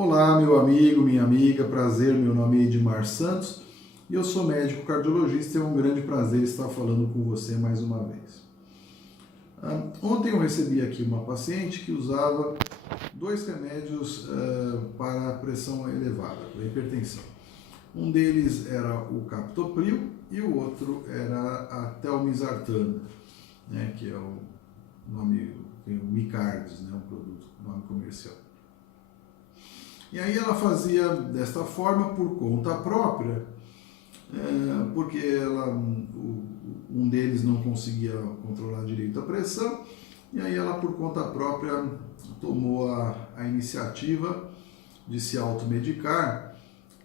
Olá, meu amigo, minha amiga, prazer, meu nome é Edmar Santos e eu sou médico cardiologista e é um grande prazer estar falando com você mais uma vez. Ontem eu recebi aqui uma paciente que usava dois remédios para pressão elevada, para hipertensão. Um deles era o captopril e o outro era a telmisartana, né, que é o nome, o Micardis, né, um produto, nome comercial. E aí ela fazia desta forma por conta própria, porque um deles não conseguia controlar direito a pressão, e aí ela por conta própria tomou a iniciativa de se automedicar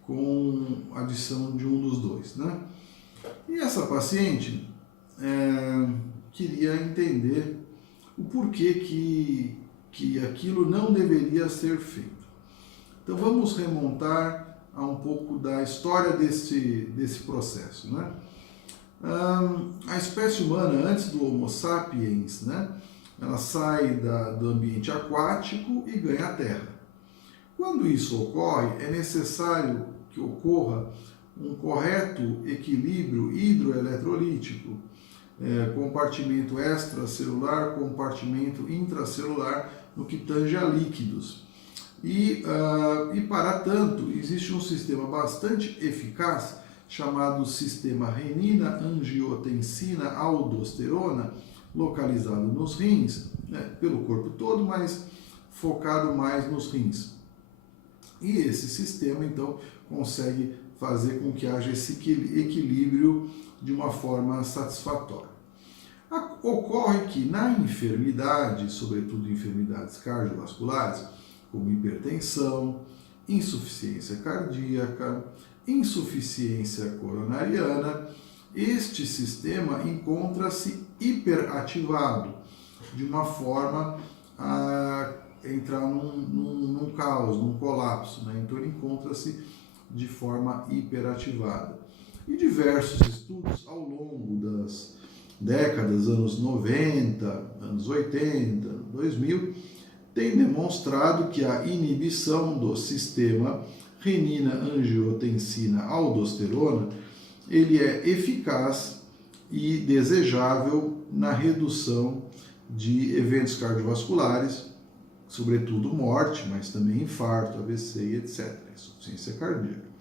com a adição de um dos dois, né? E essa paciente queria entender o porquê que aquilo não deveria ser feito. Então vamos remontar a um pouco da história desse processo, né? A espécie humana, antes do Homo sapiens, né, ela sai do ambiente aquático e ganha a terra. Quando isso ocorre, é necessário que ocorra um correto equilíbrio hidroeletrolítico, compartimento extracelular, compartimento intracelular, no que tange a líquidos. E para tanto, existe um sistema bastante eficaz chamado sistema renina-angiotensina-aldosterona, localizado nos rins, né, pelo corpo todo, mas focado mais nos rins. E esse sistema, então, consegue fazer com que haja esse equilíbrio de uma forma satisfatória. Ocorre que na enfermidade, sobretudo enfermidades cardiovasculares, como hipertensão, insuficiência cardíaca, insuficiência coronariana, este sistema encontra-se hiperativado, de uma forma a entrar num caos, num colapso, né? Então ele encontra-se de forma hiperativada. E diversos estudos ao longo das décadas, anos 90, anos 80, 2000, tem demonstrado que a inibição do sistema renina-angiotensina-aldosterona ele é eficaz e desejável na redução de eventos cardiovasculares, sobretudo morte, mas também infarto, AVC e etc., insuficiência cardíaca.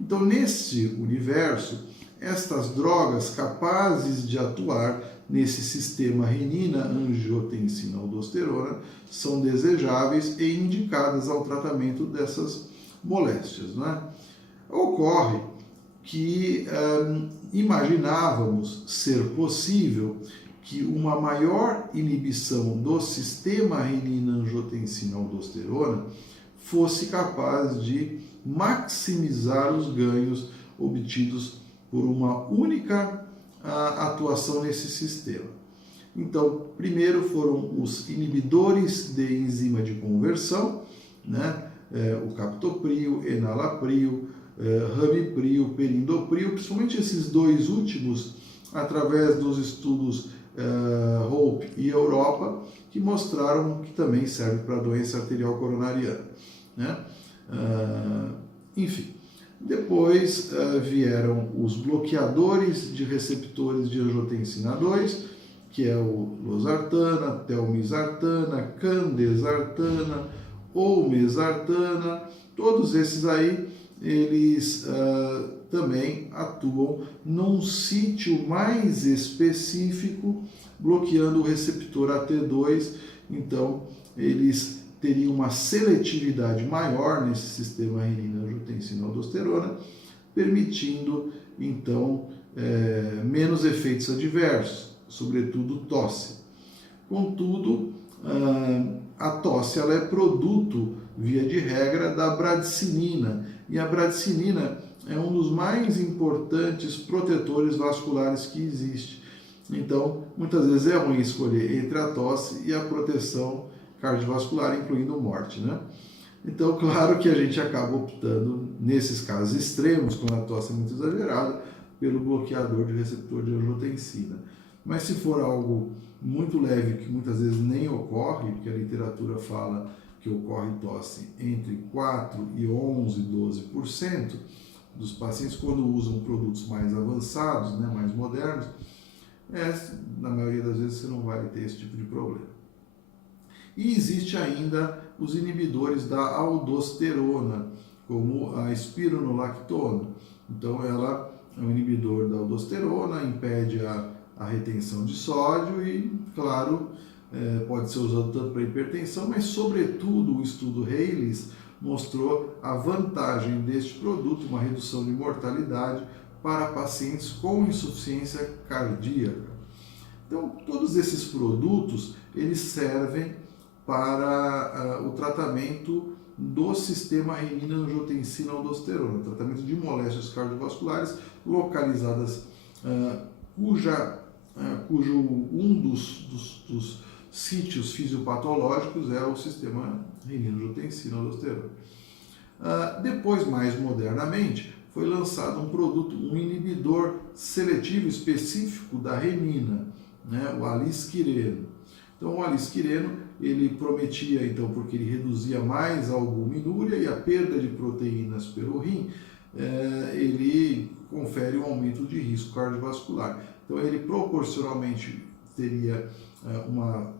Então, nesse universo, estas drogas capazes de atuar nesse sistema renina-angiotensina-aldosterona são desejáveis e indicadas ao tratamento dessas moléstias, né? Ocorre que imaginávamos ser possível que uma maior inibição do sistema renina-angiotensina-aldosterona fosse capaz de maximizar os ganhos obtidos por uma única atuação nesse sistema. Então, primeiro foram os inibidores de enzima de conversão, né? O captopril, enalapril, ramipril, perindopril, principalmente esses dois últimos, através dos estudos HOPE e Europa, que mostraram que também serve para a doença arterial coronariana, né? Enfim. Depois vieram os bloqueadores de receptores de angiotensina 2, que é o losartana, telmisartana, candesartana, olmesartana. Todos esses aí, eles também atuam num sítio mais específico, bloqueando o receptor AT2. Então, eles teria uma seletividade maior nesse sistema renina-angiotensina-aldosterona, permitindo, então, menos efeitos adversos, sobretudo tosse. Contudo, a tosse ela é produto, via de regra, da bradicinina, e a bradicinina é um dos mais importantes protetores vasculares que existe. Então, muitas vezes é ruim escolher entre a tosse e a proteção cardiovascular, incluindo morte, né? Então, claro que a gente acaba optando, nesses casos extremos, quando a tosse é muito exagerada, pelo bloqueador de receptor de angiotensina. Mas se for algo muito leve, que muitas vezes nem ocorre, porque a literatura fala que ocorre tosse entre 4 e 11, 12% dos pacientes quando usam produtos mais avançados, né, mais modernos, na maioria das vezes você não vai ter esse tipo de problema. E existe ainda os inibidores da aldosterona, como a espironolactona. Então ela é um inibidor da aldosterona, impede a retenção de sódio e, claro, pode ser usado tanto para hipertensão, mas sobretudo o estudo Hayles mostrou a vantagem deste produto, uma redução de mortalidade para pacientes com insuficiência cardíaca. Então, todos esses produtos, eles servem para o tratamento do sistema renina-angiotensina-aldosterona, tratamento de moléstias cardiovasculares localizadas, cujo um dos sítios fisiopatológicos é o sistema renina-angiotensina-aldosterona. Depois, mais modernamente, foi lançado um produto, um inibidor seletivo específico da renina, né, o alisquireno. Então, o alisquireno, ele prometia, então, porque ele reduzia mais a albuminúria e a perda de proteínas pelo rim, ele confere um aumento de risco cardiovascular. Então, ele proporcionalmente teria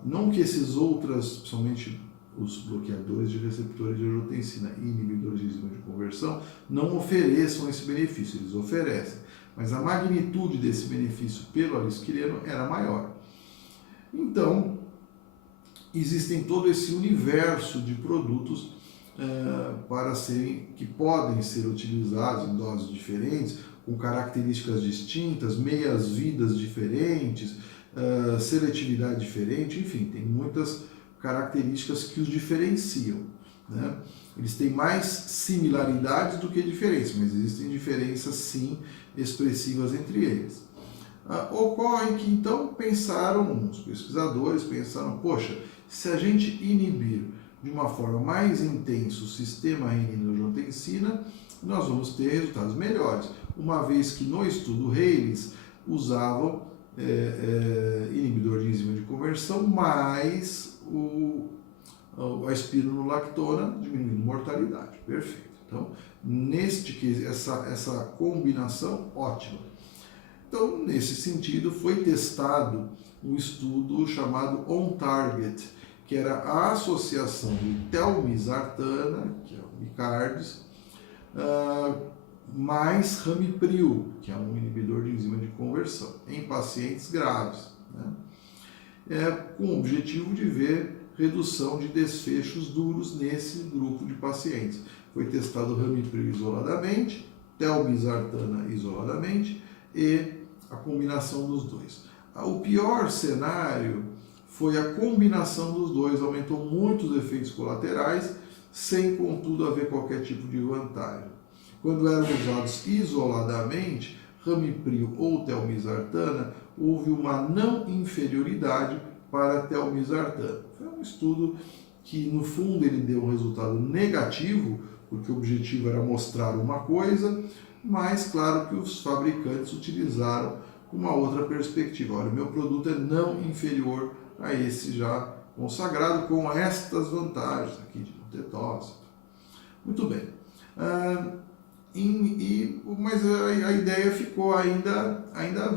não que esses outras, principalmente os bloqueadores de receptores de angiotensina e inibidores de enzima de conversão, não ofereçam esse benefício, eles oferecem, mas a magnitude desse benefício pelo alisquireno era maior. Então, existem todo esse universo de produtos que podem ser utilizados em doses diferentes, com características distintas, meias-vidas diferentes, seletividade diferente, enfim, tem muitas características que os diferenciam, né? Eles têm mais similaridades do que diferenças, mas existem diferenças sim expressivas entre eles. Ocorre que então os pesquisadores pensaram, poxa, se a gente inibir de uma forma mais intensa o sistema renina-angiotensina, nós vamos ter resultados melhores, uma vez que no estudo Hayles usavam inibidor de enzima de conversão mais a espironolactona, diminuindo mortalidade. Perfeito. Então, essa combinação, ótima. Então, nesse sentido, foi testado um estudo chamado On Target, que era a associação de telmisartana, que é o Micardes, mais ramipril, que é um inibidor de enzima de conversão, em pacientes graves, né? Com o objetivo de ver redução de desfechos duros nesse grupo de pacientes. Foi testado ramipril isoladamente, telmisartana isoladamente e a combinação dos dois. O pior cenário foi a combinação dos dois, aumentou muito os efeitos colaterais, sem contudo haver qualquer tipo de vantagem. Quando eram usados isoladamente, ramipril ou telmisartana, houve uma não inferioridade para a telmisartana. Foi um estudo que, no fundo, ele deu um resultado negativo, porque o objetivo era mostrar uma coisa, mas claro que os fabricantes utilizaram uma outra perspectiva. Olha, o meu produto é não inferior a esse já consagrado, com estas vantagens aqui de não ter tosse. Muito bem. Mas a ideia ficou ainda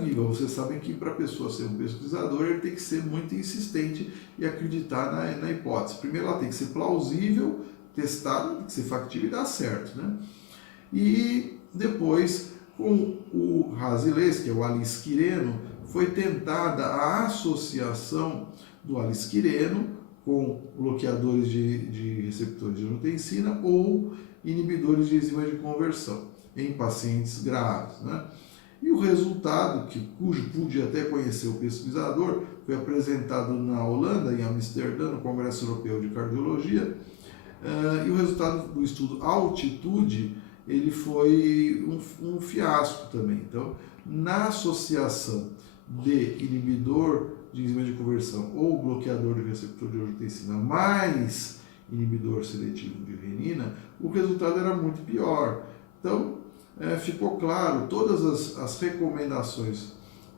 viva. Vocês sabem que para a pessoa ser um pesquisador, ele tem que ser muito insistente e acreditar na hipótese. Primeiro, ela tem que ser plausível, testada, tem que ser factível e dar certo, né? E depois, com o Razilés, que é o alisquireno, foi tentada a associação do alisquireno com bloqueadores de receptores de angiotensina ou inibidores de enzima de conversão em pacientes graves, né? E o resultado, cujo pude até conhecer o pesquisador, foi apresentado na Holanda, em Amsterdã, no Congresso Europeu de Cardiologia, e o resultado do estudo Altitude, ele foi um fiasco também. Então, na associação de inibidor de enzima de conversão ou bloqueador de receptor de angiotensina mais inibidor seletivo de renina, o resultado era muito pior. Então, ficou claro, todas as recomendações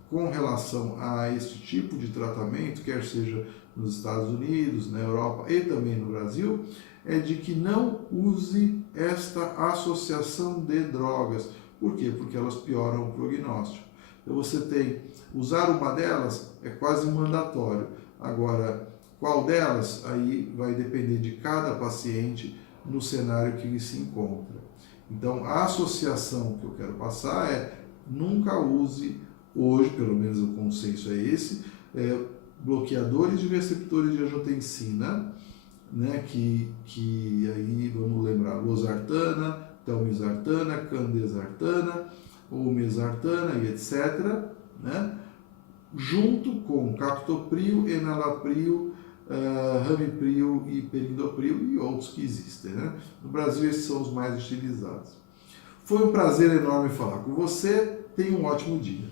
com relação a este tipo de tratamento, quer seja nos Estados Unidos, na Europa e também no Brasil, é de que não use esta associação de drogas. Por quê? Porque elas pioram o prognóstico. Então você tem, usar uma delas é quase mandatório. Agora, qual delas? Aí vai depender de cada paciente no cenário que ele se encontra. Então, a associação que eu quero passar é nunca use, hoje, pelo menos o consenso é esse, bloqueadores de receptores de angiotensina, né, que aí vamos lembrar, losartana, telmisartana, candesartana, ou mesartana e etc., né, junto com captopril, enalapril, ramipril e perindopril e outros que existem, né? No Brasil esses são os mais utilizados. Foi um prazer enorme falar com você, tenha um ótimo dia.